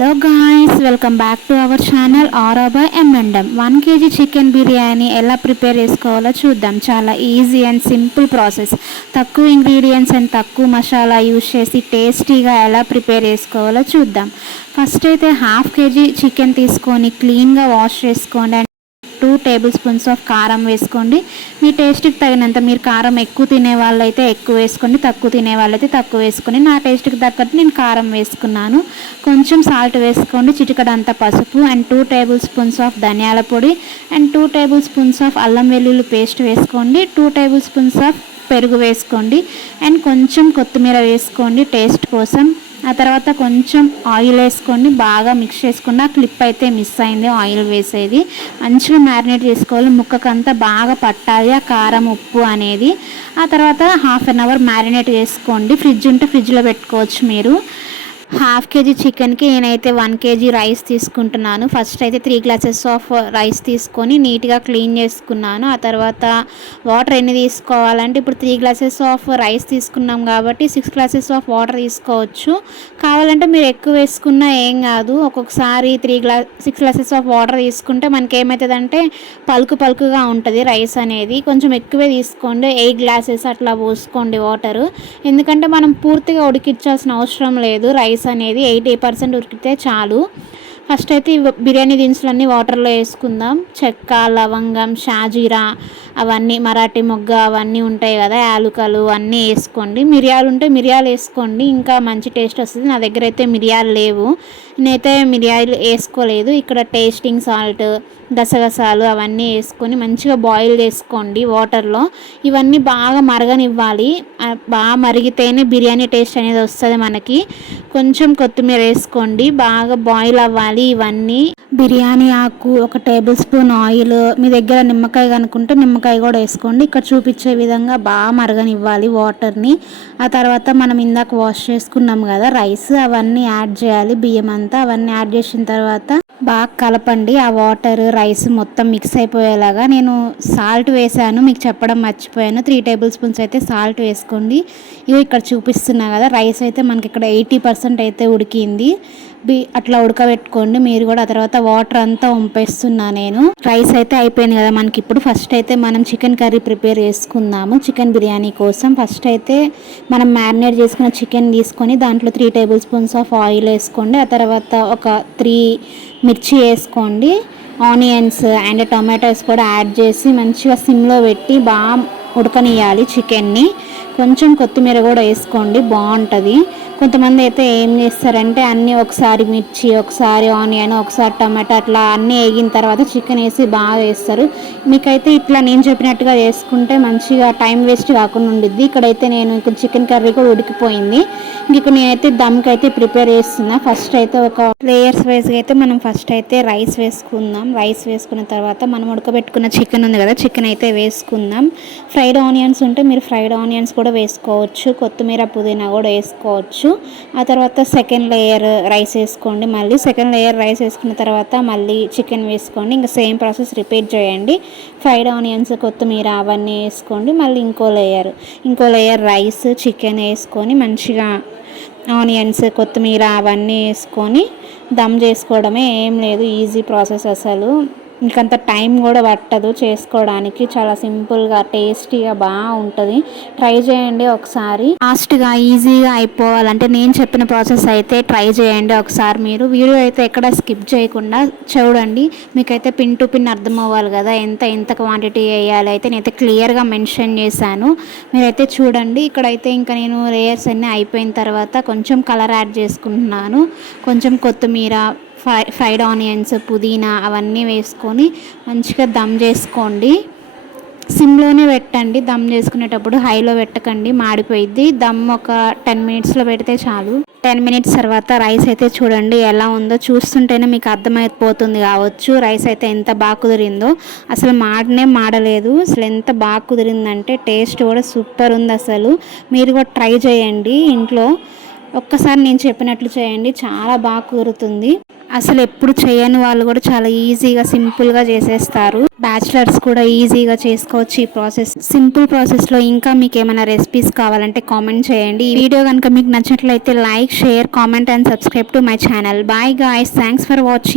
Hello guys, welcome back to our channel aura by M&M. 1 kg chicken biryani ఎలా prepare చేసుకోవాలో చూద్దాం. చాలా easy and simple process. తక్కువ ingredients and తక్కువ masala use చేసి టేస్టీగా ఎలా ప్రిపేర్ చేసుకోవాలో చూద్దాం. ఫస్ట్ అయితే 1/2 kg చికెన్ తీసుకొని క్లీన్గా వాష్ చేసుకోండి. 2 టేబుల్ స్పూన్స్ ఆఫ్ కారం వేసుకోండి. మీ టేస్ట్కి తగినంత, మీరు కారం ఎక్కువ తినే వాళ్ళైతే ఎక్కువ వేసుకోండి, తక్కువ తినే వాళ్ళైతే తక్కువ వేసుకొని, నా టేస్ట్కి తగ్గట్టు నేను కారం వేసుకున్నాను. కొంచెం సాల్ట్ వేసుకోండి, చిటికడంత పసుపు అండ్ 2 టేబుల్ స్పూన్స్ ఆఫ్ ధనియాల పొడి అండ్ 2 టేబుల్ స్పూన్స్ ఆఫ్ అల్లం వెల్లుల్లి పేస్ట్ వేసుకోండి. 2 టేబుల్ స్పూన్స్ ఆఫ్ పెరుగు వేసుకోండి అండ్ కొంచెం కొత్తిమీర వేసుకోండి టేస్ట్ కోసం. ఆ తర్వాత కొంచెం ఆయిల్ వేసుకోండి, బాగా మిక్స్ చేసుకుని. ఆ క్లిప్ అయితే మిస్ అయింది, ఆయిల్ వేసేది. మంచిగా మ్యారినేట్ చేసుకోవాలి, ముక్కకంతా బాగా పట్టాలి ఆ కారం ఉప్పు అనేది. ఆ తర్వాత 1/2 అవర్ మ్యారినేట్ చేసుకోండి. ఫ్రిడ్జ్ ఉంటే ఫ్రిడ్జ్లో పెట్టుకోవచ్చు మీరు. 1/2 kg చికెన్కి నేనైతే 1 kg రైస్ తీసుకుంటున్నాను. ఫస్ట్ అయితే 3 గ్లాసెస్ ఆఫ్ రైస్ తీసుకొని నీట్గా క్లీన్ చేసుకున్నాను. ఆ తర్వాత వాటర్ ఎన్ని తీసుకోవాలంటే, ఇప్పుడు 3 గ్లాసెస్ ఆఫ్ రైస్ తీసుకున్నాం కాబట్టి 6 గ్లాసెస్ ఆఫ్ వాటర్ తీసుకోవచ్చు. కావాలంటే మీరు ఎక్కువ వేసుకున్నా ఏం కాదు. ఒక్కొక్కసారి 6 గ్లాసెస్ ఆఫ్ వాటర్ తీసుకుంటే మనకి ఏమవుతుందంటే పలుకుగా ఉంటుంది రైస్ అనేది. కొంచెం ఎక్కువే తీసుకోండి, 8 గ్లాసెస్ అట్లా పోసుకోండి వాటర్. ఎందుకంటే మనం పూర్తిగా ఉడికించాల్సిన అవసరం లేదు. రైస్ అనేది 80% ఉడికితే చాలు. ఫస్ట్ అయితే బిర్యానీ దినుసులన్నీ వాటర్లో వేసుకుందాం. చెక్క, లవంగం, షాజీరా, అవన్నీ మరాఠీ మొగ్గ అవన్నీ ఉంటాయి కదా, యాలుకలు అన్నీ వేసుకోండి. మిరియాలు ఉంటే మిరియాలు వేసుకోండి, ఇంకా మంచి టేస్ట్ వస్తుంది. నా దగ్గర అయితే మిరియాలు లేవు, నేనైతే మిరియాలు వేసుకోలేదు. ఇక్కడ టేస్టింగ్ సాల్ట్, గసగసాలు అవన్నీ వేసుకొని మంచిగా బాయిల్ చేసుకోండి వాటర్లో. ఇవన్నీ బాగా మరగనివ్వాలి, బాగా మరిగితేనే బిర్యానీ టేస్ట్ అనేది వస్తుంది మనకి. కొంచెం కొత్తిమీర వేసుకోండి, బాగా బాయిల్ అవ్వాలి ఇవన్నీ. బిర్యానీ ఆకు, 1 టేబుల్ స్పూన్ ఆయిల్, మీ దగ్గర నిమ్మకాయ కనుక్కుంటే నిమ్మకాయ కూడా వేసుకోండి. ఇక్కడ చూపించే విధంగా బాగా మరగనివ్వాలి వాటర్ని. ఆ తర్వాత మనం ఇందాక వాష్ చేసుకున్నాం కదా రైస్, అవన్నీ యాడ్ చేయాలి, బియ్యం అంతా. అవన్నీ యాడ్ చేసిన తర్వాత బాగా కలపండి. ఆ వాటర్ రైస్ మొత్తం మిక్స్ అయిపోయేలాగా. నేను సాల్ట్ వేసాను, మీకు చెప్పడం మర్చిపోయాను. 3 టేబుల్ స్పూన్స్ అయితే సాల్ట్ వేసుకోండి. ఇవి ఇక్కడ చూపిస్తున్నా కదా, రైస్ అయితే మనకి ఇక్కడ 80% అయితే ఉడికింది. అట్లా ఉడకబెట్టుకోండి మీరు కూడా. ఆ తర్వాత వాటర్ అంతా వంపేస్తున్నా నేను. రైస్ అయితే అయిపోయింది కదా మనకి. ఇప్పుడు ఫస్ట్ అయితే మనం చికెన్ కర్రీ ప్రిపేర్ చేసుకుందాము. చికెన్ బిర్యానీ కోసం ఫస్ట్ అయితే మనం మ్యారినేట్ చేసుకున్న చికెన్ తీసుకొని దాంట్లో 3 టేబుల్ స్పూన్స్ ఆఫ్ ఆయిల్ వేసుకోండి. ఆ తర్వాత ఒక 3 మిర్చి వేసుకోండి, ఆనియన్స్ అండ్ టొమాటోస్ కూడా యాడ్ చేసి మంచిగా సిమ్లో పెట్టి బాగా ఉడకనియాలి చికెన్ని. కొంచెం కొత్తిమీర కూడా వేసుకోండి, బాగుంటుంది. కొంతమంది అయితే ఏం చేస్తారంటే అన్నీ ఒకసారి మిర్చి, ఒకసారి ఆనియన్, ఒకసారి టమాటో అట్లా అన్నీ వేగిన తర్వాత చికెన్ వేసి బాగా వేస్తారు. మీకైతే ఇట్లా నేను చెప్పినట్టుగా చేసుకుంటే మంచిగా టైం వేస్ట్ కాకుండా ఉండిద్ది. ఇక్కడైతే నేను ఇంకొక చికెన్ కర్రీ కూడా ఉడికిపోయింది. ఇంక నేనైతే దమ్కి అయితే ప్రిపేర్ చేస్తున్నా. ఫస్ట్ అయితే ఒక లేయర్స్ వైజ్గా అయితే మనం ఫస్ట్ అయితే రైస్ వేసుకుందాం. రైస్ వేసుకున్న తర్వాత మనం ఉడకబెట్టుకున్న చికెన్ ఉంది కదా, చికెన్ అయితే వేసుకుందాం. ఫ్రైడ్ ఆనియన్స్ ఉంటే మీరు ఫ్రైడ్ ఆనియన్స్ కూడా వేసుకోవచ్చు, కొత్తిమీర పుదీనా కూడా వేసుకోవచ్చు. ఆ తర్వాత సెకండ్ లేయర్ రైస్ వేసుకోండి. మళ్ళీ సెకండ్ లేయర్ రైస్ వేసుకున్న తర్వాత మళ్ళీ చికెన్ వేసుకోండి. ఇంకా సేమ్ ప్రాసెస్ రిపీట్ చేయండి. ఫ్రైడ్ ఆనియన్స్, కొత్తిమీర అవన్నీ వేసుకోండి. మళ్ళీ ఇంకో లేయర్ రైస్, చికెన్ వేసుకొని మంచిగా ఆనియన్స్, కొత్తిమీర అవన్నీ వేసుకొని దమ్ చేసుకోవడమే. ఏం లేదు, ఈజీ ప్రాసెస్ అసలు. ఇంకంత టైం కూడా పట్టదు చేసుకోవడానికి. చాలా సింపుల్గా టేస్టీగా బాగా ఉంటుంది. ట్రై చేయండి ఒకసారి. ఫాస్ట్గా ఈజీగా అయిపోవాలంటే నేను చెప్పిన ప్రాసెస్ అయితే ట్రై చేయండి ఒకసారి. మీరు వీడియో అయితే ఎక్కడ స్కిప్ చేయకుండా చూడండి, మీకైతే పిన్ టు పిన్ అర్థం అవ్వాలి కదా, ఎంత క్వాంటిటీ వేయాలి అయితే నేనైతే క్లియర్గా మెన్షన్ చేశాను. మీరైతే చూడండి. ఇక్కడైతే ఇంకా నేను లేయర్స్ అన్నీ అయిపోయిన తర్వాత కొంచెం కలర్ యాడ్ చేసుకుంటున్నాను. కొంచెం కొత్తిమీర, ఫ్రైడ్ ఆనియన్స్, పుదీనా అవన్నీ వేసుకొని మంచిగా దమ్ చేసుకోండి. సిమ్లోనే పెట్టండి దమ్ చేసుకునేటప్పుడు, హైలో పెట్టకండి, మాడిపోయిద్ది. దమ్ ఒక 10 మినిట్స్లో పెడితే చాలు. 10 మినిట్స్ తర్వాత రైస్ అయితే చూడండి ఎలా ఉందో. చూస్తుంటేనే మీకు అర్థమైపోతుంది కావచ్చు రైస్ అయితే ఎంత బాగా కుదిరిందో. అసలు మాడలేదు. అసలు ఎంత బాగా కుదిరిందంటే టేస్ట్ కూడా సూపర్ ఉంది అసలు. మీరు కూడా ట్రై చేయండి ఇంట్లో. ఒక్కసారి నేను చెప్పినట్లు చేయండి, చాలా బాగా కుదురుతుంది. అసలు ఎప్పుడు చేయని వాళ్ళు కూడా చాలా ఈజీగా సింపుల్గా చేసేస్తారు. బ్యాచిలర్స్ కూడా ఈజీగా చేసుకోవచ్చు ఈ ప్రాసెస్. సింపుల్ ప్రాసెస్లో ఇంకా మీకు ఏమైనా రెసిపీస్ కావాలంటే కామెంట్ చేయండి. ఈ వీడియో కనుక మీకు నచ్చినట్లయితే like, share, comment and subscribe to my channel. Bye guys, thanks for watching.